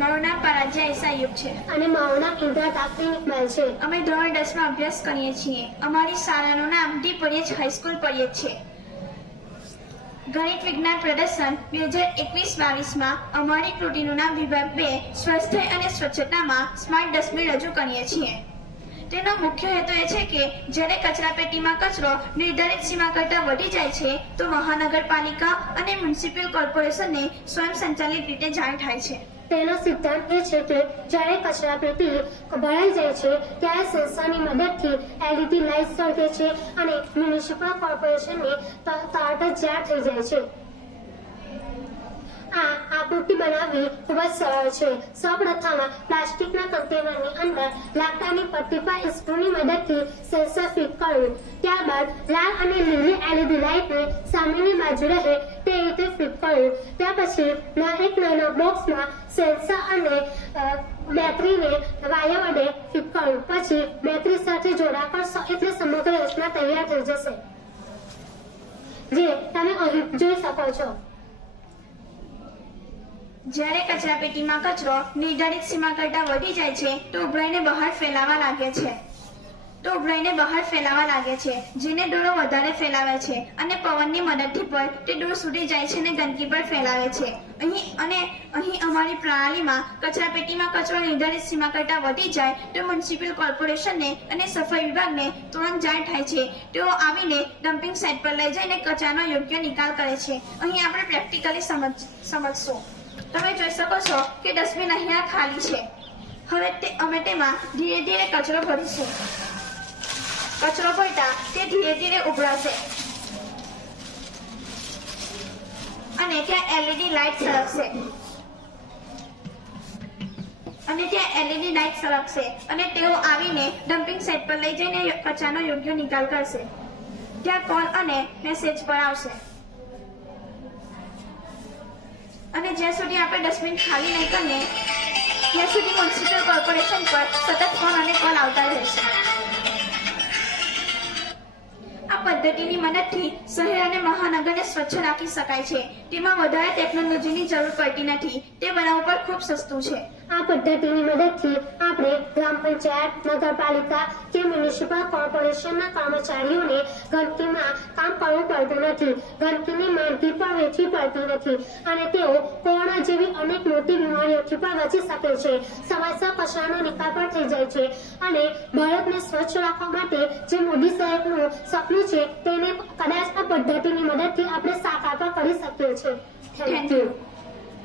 મારું નામ પરાજય છે અને મારું નામ ઇન્દ્રિત છે. અમે ધોરણ 10 માં અભ્યાસ કરીએ છીએ. અમારી શાળાનું નામ પરીજ હાઈસ્કૂલ પરીજ છે. ગણિત વિજ્ઞાન પ્રદર્શન 2021-22 માં અમારી કૃતિનું નામ વિભાગ 2 સ્વાસ્થ્ય અને સ્વચ્છતામાં સ્માર્ટ ડસ્ટબિન રજૂ કરીએ છીએ. તેનો મુખ્ય હેતુ એ છે કે જ્યારે કચરાપેટીમાં કચરો નિર્ધારિત સીમા કરતાં વધી જાય છે તો મહાનગરપાલિકા અને મ્યુનિસિપલ કોર્પોરેશનને સ્વયં સંચાલિત રીતે જાણ થાય છે. તેનો સિદ્ધાંત એ છે કે જ્યારે કચરાપેટી ભરાઈ જાય છે ત્યારે સંસ્થાની મદદથી LED લાઇટ સળગે છે અને મ્યુનિસિપલ કોર્પોરેશનને તરત જ જાણ થઈ જાય છે. આ આકૃતિ બનાવવી ખૂબ જ સરળ છે. સૌપ્રથમ પ્લાસ્ટિકના કન્ટેનરની અંદર લાકડાની પટ્ટી પર સ્ક્રૂની મદદથી સેન્સર ફિટ કરવું. ત્યારબાદ લાલ અને લીલી LED લાઇટને સામેની બાજુ રહે તે રીતે ફિટ કરવું. ત્યાર પછી એક નાના બોક્સમાં સેન્સર અને બેટરીને વાયર વડે ફિટ કરવું. પછી બેટરી સાથે જોડા કરશો એટલે સમગ્ર રચના તૈયાર થઈ જશે, જે તમે અહીં જોઈ શકો છો. જ્યારે કચરાપેટીમાં કચરો નિર્ધારિત સીમા કરતાં વધી જાય છે તો ઉભરાઈને બહાર ફેલાવા લાગે છે જેને ડોળો વધારે ફેલાવે છે અને પવનની મદદથી પણ તે દૂર સુધી જાય છે અને ગંદકી પર ફેલાવે છે. અહીં અમારી પ્રણાલીમાં કચરાપેટીમાં કચરો નિર્ધારિત સીમા કરતાં વધી જાય તો મ્યુનિસિપલ કોર્પોરેશનને અને સફાઈ વિભાગને તુરંત જાણ થાય છે. તેઓ આવીને ડમ્પિંગ સાઇટ પર લઈ જઈને કચરાનો યોગ્ય નિકાલ કરે છે. અહીં આપણે પ્રેક્ટિકલી સમજશું. તમે જોઈ શકો છો કે ડસ્ટબિન અહીંયા ખાલી છે. હવે અમે તેમાં ધીરે ધીરે કચરો ભરીશું. કચરો ભરતા તે ધીરે ધીરે ઉભરાશે અને ત્યાં LED લાઇટ સળગશે અને તેઓ આવીને ડમ્પિંગ સાઇટ પર લઈ જઈને કચરાનો યોગ્ય નિકાલ કરશે. ત્યાં કોલ અને મેસેજ પર આવશે અને જ્યાં સુધી આપણે ડસ્ટબિન ખાલી નહીં કરીએ ત્યાં સુધી મ્યુનિસિપલ કોર્પોરેશન પર સતત ફોન અને કોલ આવતા રહેશે. આ પદ્ધતિની મદદથી શહેર અને મહાનગરને સ્વચ્છ રાખી શકાય છે. તેમાં વધારે ટેકનોલોજીની જરૂર પડતી નથી. તે બનાવવું પણ ખૂબ સસ્તું છે. આ પદ્ધતિની મદદથી આપણે ગ્રામ પંચાયત, નગરપાલિકા કે મ્યુનિસિપલ કોર્પોરેશનના કર્મચારીઓને ગંદકીમાં કામ કરવું પડતું નથી. ગંદકીની માંદગી પણ વેઠવી પડતી નથી અને તેઓ કોરોના જેવી અનેક મોટી બીમારીઓથી પણ બચી શકે છે. સમયસર કચરાનો નિકાલ પણ થઈ જાય છે અને ભારતને સ્વચ્છ રાખવા માટે જે મોદી સાહેબનું સપનું છે તેને કદાચ આ પદ્ધતિની મદદથી આપણે સાકાર પણ કરી શકીએ છીએ. Thank you.